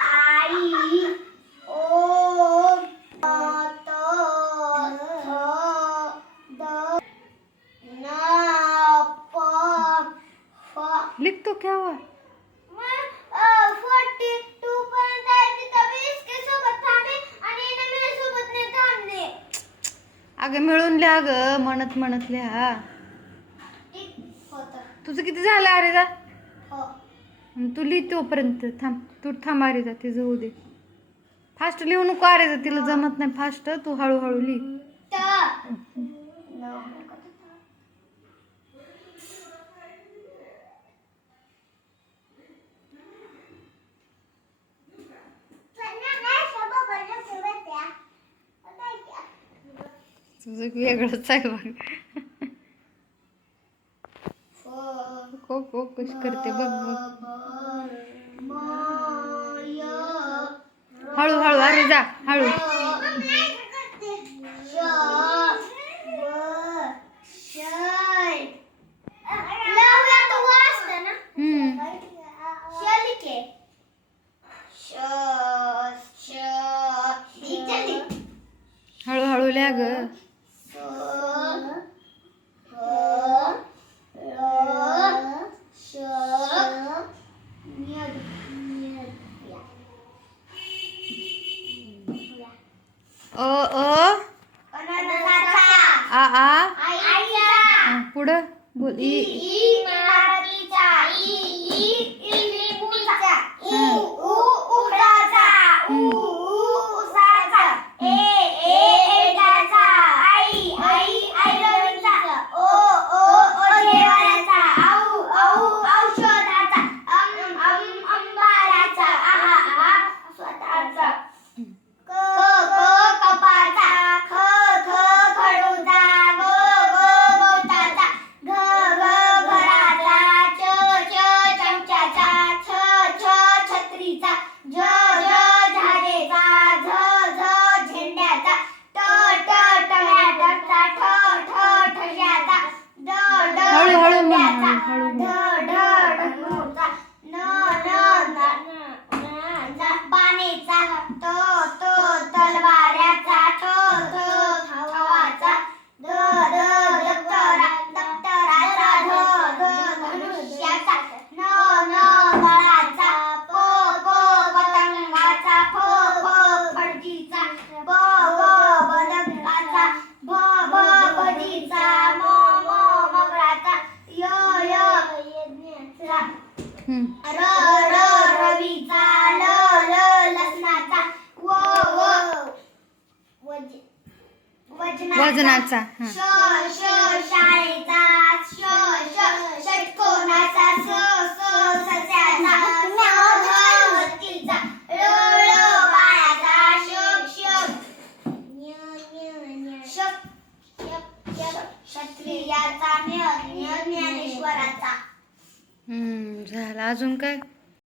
आई ओ त क्या हुआ अगं मिळून लिहा ग म्हणत म्हणत लिहा तुझं किती झालं अरे जा तू लिही तोपर्यंत थांब. तू थांब अरे जा तिचं होऊ दे. फास्ट लिहू नको अरे जा तिला जमत नाही. फास्ट तू हळूहळू लिही. त तुझं वेगळंच आहे बघ. को को कशी करते बघ बघ. हळू हळू अरे जा हळू. हळूहळू ल्या ग 第一。वजनाचा. श श शाळेचा श षटकोनाचा स स सस्याचा स हत्तीचा ळ ळ बाळाचा श श. शक शक शक क्षत्रियाचा ज्ञ ज्ञ ज्ञानेश्वराचा. हम्म झालं. अजून काय?